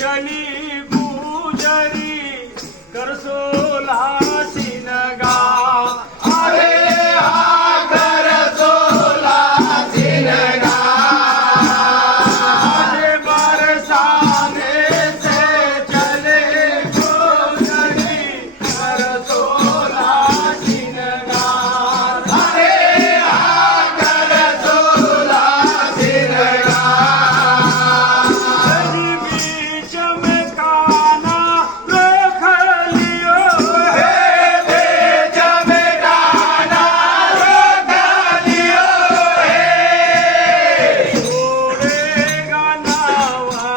चली गुजरी करसोला सिनगा अरे हा करसोला सिनगा आजे बरसाने से चले गुजरी करसोला सिनगा अरे हा करसोला सिनगा नदी बीच में काना रख लियो हे बीच में काना रख लियो हे छोड़ेगा नावा